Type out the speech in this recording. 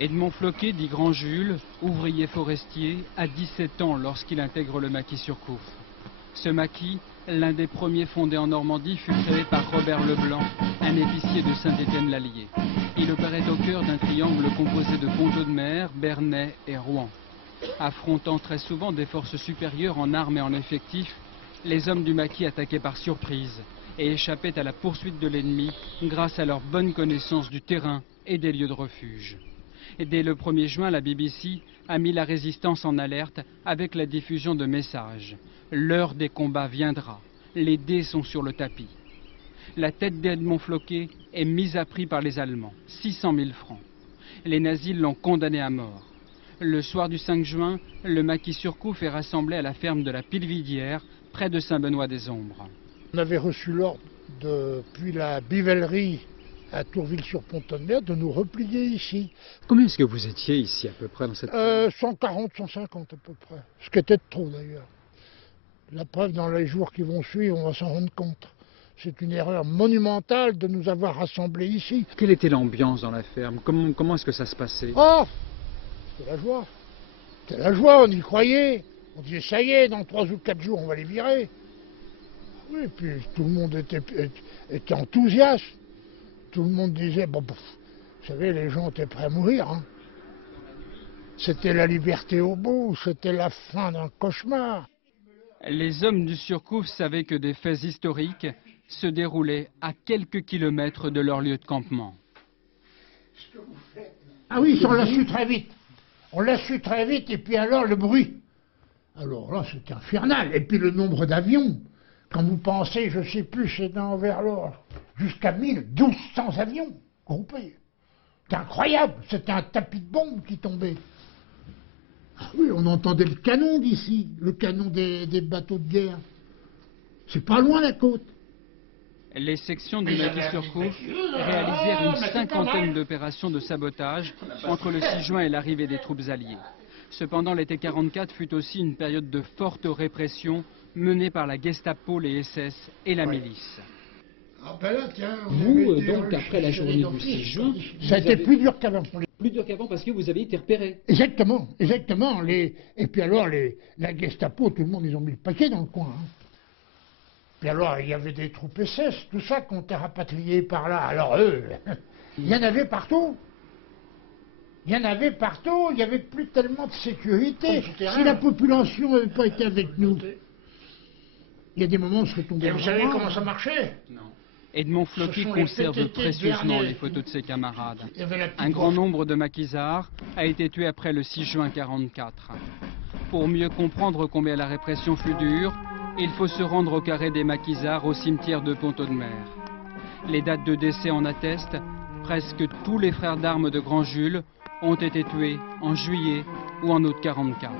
Edmond Floquet, dit Grand Jules, ouvrier forestier, a 17 ans lorsqu'il intègre le maquis Surcouf. Ce maquis, l'un des premiers fondés en Normandie, fut créé par Robert Leblanc, un épicier de Saint-Étienne-l'Allier. Il opérait au cœur d'un triangle composé de Pont-Audemer, Bernay et Rouen. Affrontant très souvent des forces supérieures en armes et en effectifs, les hommes du maquis attaquaient par surprise et échappaient à la poursuite de l'ennemi grâce à leur bonne connaissance du terrain et des lieux de refuge. Et dès le 1er juin, la BBC a mis la résistance en alerte avec la diffusion de messages. L'heure des combats viendra. Les dés sont sur le tapis. La tête d'Edmond Floquet est mise à prix par les Allemands, 600 000 francs. Les nazis l'ont condamné à mort. Le soir du 5 juin, le maquis Surcouf est rassemblé à la ferme de la Pilvidière, près de Saint-Benoît-des-Ombres. On avait reçu l'ordre depuis la bivellerie à Tourville-sur-Pont-Audemer de nous replier ici. Combien est-ce que vous étiez ici à peu près dans cette... 140, 150 à peu près, ce qui était de trop d'ailleurs. La preuve, dans les jours qui vont suivre, on va s'en rendre compte. C'est une erreur monumentale de nous avoir rassemblés ici. Quelle était l'ambiance dans la ferme? Comment est-ce que ça se passait? Oh, c'était la joie. C'était la joie, on y croyait. On disait, ça y est, dans 3 ou 4 jours, on va les virer. Oui, puis tout le monde était enthousiaste. Tout le monde disait, bon, vous savez, les gens étaient prêts à mourir. Hein. C'était la liberté au bout, c'était la fin d'un cauchemar. Les hommes du Surcouf savaient que des faits historiques se déroulaient à quelques kilomètres de leur lieu de campement. Ah oui, ça, on l'a su très vite. On l'a su très vite, et puis alors le bruit. Alors là, c'était infernal. Et puis le nombre d'avions. Quand vous pensez, je ne sais plus, c'est dans vers l'or, jusqu'à 1200 avions groupés. C'était incroyable, c'était un tapis de bombes qui tombait. Ah oui, on entendait le canon d'ici, le canon des bateaux de guerre. C'est pas loin la côte. Les sections du maquis Surcouf réalisèrent une cinquantaine d'opérations de sabotage entre le 6 juin et l'arrivée des troupes alliées. Cependant, l'été 44 fut aussi une période de forte répression menée par la Gestapo, les SS et la milice. Ah ben là, tiens, vous, donc, après la journée du 6 juin... Ça a été plus dur qu'avant. Plus dur qu'avant parce que vous avez été repéré. Exactement, exactement. Et puis alors, la Gestapo, tout le monde, ils ont mis le paquet dans le coin. Hein. Puis alors, il y avait des troupes SS, tout ça, qui ont été rapatriés par là. Alors eux, il y en avait partout. Il y en avait partout, il n'y avait plus tellement de sécurité. Si la population n'avait pas été avec nous, il y a des moments où on serait tombé. Et vous savez comment ça marchait? Non. Edmond Floquet conserve précieusement les photos de ses camarades. Un grand nombre de maquisards a été tué après le 6 juin 1944. Pour mieux comprendre combien la répression fut dure, il faut se rendre au carré des maquisards au cimetière de Pont-Audemer. Les dates de décès en attestent, presque tous les frères d'armes de Grand Jules ont été tués en juillet ou en août 1944.